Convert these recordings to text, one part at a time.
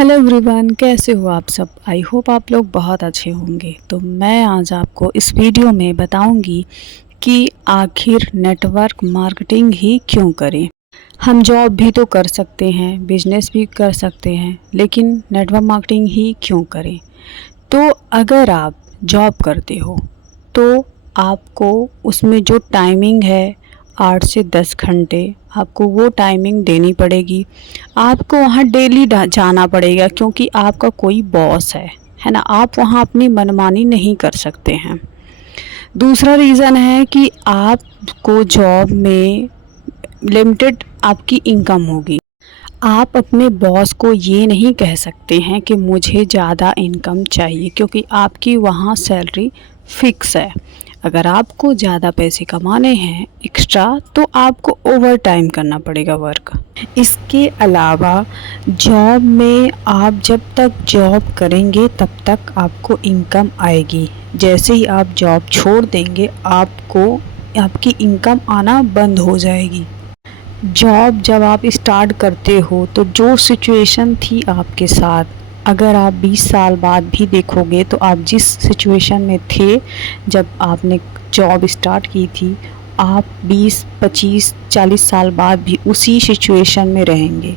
Hello everyone, कैसे हो आप सब। आई होप आप लोग बहुत अच्छे होंगे। तो मैं आज आपको इस वीडियो में बताऊंगी कि आखिर नेटवर्क मार्केटिंग ही क्यों करें। हम जॉब भी तो कर सकते हैं, बिजनेस भी कर सकते हैं, लेकिन नेटवर्क मार्केटिंग ही क्यों करें। तो अगर आप जॉब करते हो तो आपको उसमें जो टाइमिंग है 8 से 10 घंटे आपको वो टाइमिंग देनी पड़ेगी। आपको वहाँ डेली जाना पड़ेगा क्योंकि आपका कोई बॉस है ना। आप वहाँ अपनी मनमानी नहीं कर सकते हैं। दूसरा रीज़न है कि आपको जॉब में लिमिटेड आपकी इनकम होगी। आप अपने बॉस को ये नहीं कह सकते हैं कि मुझे ज़्यादा इनकम चाहिए, क्योंकि आपकी वहाँ सैलरी फ़िक्स है। अगर आपको ज़्यादा पैसे कमाने हैं एक्स्ट्रा तो आपको ओवर टाइम करना पड़ेगा वर्क। इसके अलावा जॉब में आप जब तक जॉब करेंगे तब तक आपको इनकम आएगी। जैसे ही आप जॉब छोड़ देंगे आपकी इनकम आना बंद हो जाएगी। जॉब जब आप स्टार्ट करते हो तो जो सिचुएशन थी आपके साथ, अगर आप 20 साल बाद भी देखोगे तो आप जिस सिचुएशन में थे जब आपने जॉब स्टार्ट की थी, आप 20, 25, 40 साल बाद भी उसी सिचुएशन में रहेंगे।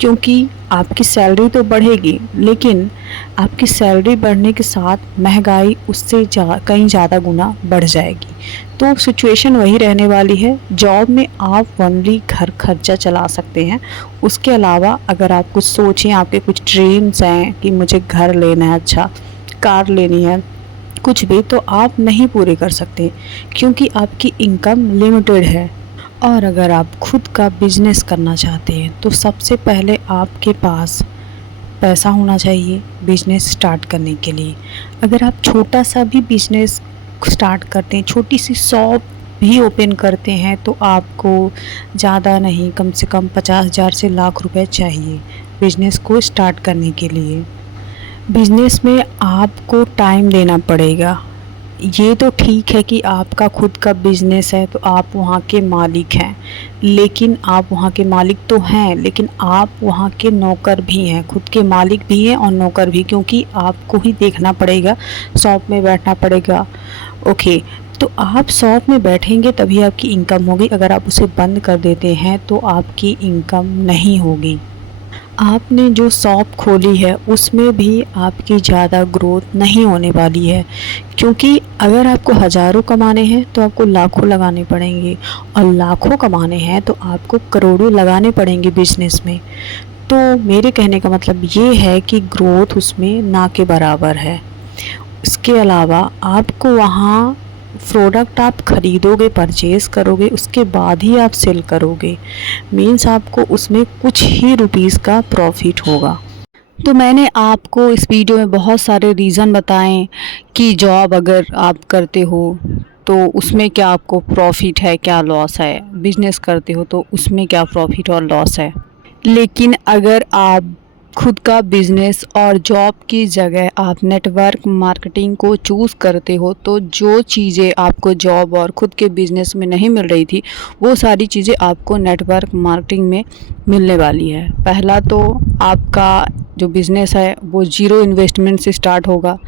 क्योंकि आपकी सैलरी तो बढ़ेगी, लेकिन आपकी सैलरी बढ़ने के साथ महंगाई उससे कहीं ज़्यादा गुना बढ़ जाएगी। तो सिचुएशन वही रहने वाली है। जॉब में आप ओनली घर खर्चा चला सकते हैं। उसके अलावा अगर आप कुछ सोचें, आपके कुछ ड्रीम्स हैं कि मुझे घर लेना है, अच्छा कार लेनी है, कुछ भी, तो आप नहीं पूरे कर सकते क्योंकि आपकी इनकम लिमिटेड है। और अगर आप खुद का बिजनेस करना चाहते हैं तो सबसे पहले आपके पास पैसा होना चाहिए बिजनेस स्टार्ट करने के लिए। अगर आप छोटा सा भी बिजनेस स्टार्ट करते हैं, छोटी सी शॉप भी ओपन करते हैं, तो आपको ज़्यादा नहीं, कम से कम 50,000 से लाख रुपए चाहिए बिजनेस को स्टार्ट करने के लिए। बिजनेस में आपको टाइम देना पड़ेगा। ये तो ठीक है कि आपका खुद का बिजनेस है तो आप वहाँ के मालिक हैं, लेकिन आप वहाँ के मालिक तो हैं, लेकिन आप वहाँ के नौकर भी हैं। खुद के मालिक भी हैं और नौकर भी, क्योंकि आपको ही देखना पड़ेगा, शॉप में बैठना पड़ेगा। ओके, तो आप शॉप में बैठेंगे तभी आपकी इनकम होगी। अगर आप उसे बंद कर देते हैं तो आपकी इनकम नहीं होगी। आपने जो शॉप खोली है उसमें भी आपकी ज़्यादा ग्रोथ नहीं होने वाली है, क्योंकि अगर आपको हज़ारों कमाने हैं तो आपको लाखों लगाने पड़ेंगे, और लाखों कमाने हैं तो आपको करोड़ों लगाने पड़ेंगे बिजनेस में। तो मेरे कहने का मतलब ये है कि ग्रोथ उसमें ना के बराबर है। इसके अलावा आपको वहाँ प्रोडक्ट आप ख़रीदोगे, परचेज़ करोगे, उसके बाद ही आप सेल करोगे। मीन्स आपको उसमें कुछ ही रुपीस का प्रॉफिट होगा। तो मैंने आपको इस वीडियो में बहुत सारे रीज़न बताएं कि जॉब अगर आप करते हो तो उसमें क्या आपको प्रॉफिट है, क्या लॉस है। बिजनेस करते हो तो उसमें क्या प्रॉफिट और लॉस है। लेकिन अगर आप खुद का बिज़नेस और जॉब की जगह आप नेटवर्क मार्केटिंग को चूज़ करते हो तो जो चीज़ें आपको जॉब और ख़ुद के बिज़नेस में नहीं मिल रही थी वो सारी चीज़ें आपको नेटवर्क मार्केटिंग में मिलने वाली है। पहला तो आपका जो बिज़नेस है वो ज़ीरो इन्वेस्टमेंट से स्टार्ट होगा।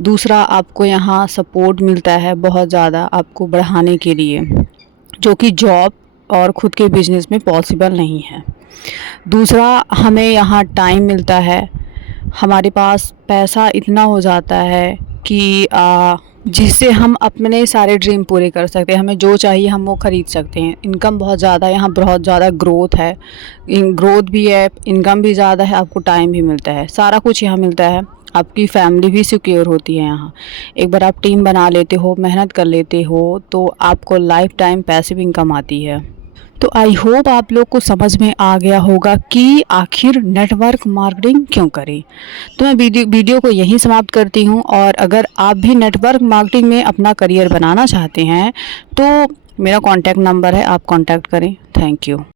दूसरा, आपको यहाँ सपोर्ट मिलता है बहुत ज़्यादा आपको बढ़ाने के लिए, जो कि जॉब और ख़ुद के बिज़नेस में पॉसिबल नहीं है। दूसरा, हमें यहाँ टाइम मिलता है। हमारे पास पैसा इतना हो जाता है कि जिससे हम अपने सारे ड्रीम पूरे कर सकते हैं। हमें जो चाहिए हम वो ख़रीद सकते हैं। इनकम बहुत ज़्यादा है यहाँ, बहुत ज़्यादा ग्रोथ है, ग्रोथ भी है, इनकम भी ज़्यादा है, आपको टाइम भी मिलता है, सारा कुछ यहाँ मिलता है। आपकी फैमिली भी सिक्योर होती है यहाँ। एक बार आप टीम बना लेते हो, मेहनत कर लेते हो, तो आपको लाइफ टाइम पैसिव इनकम आती है। तो आई होप आप लोग को समझ में आ गया होगा कि आखिर नेटवर्क मार्केटिंग क्यों करें। तो मैं वीडियो को यहीं समाप्त करती हूँ। और अगर आप भी नेटवर्क मार्केटिंग में अपना करियर बनाना चाहते हैं तो मेरा कॉन्टैक्ट नंबर है, आप कॉन्टैक्ट करें। Thank you.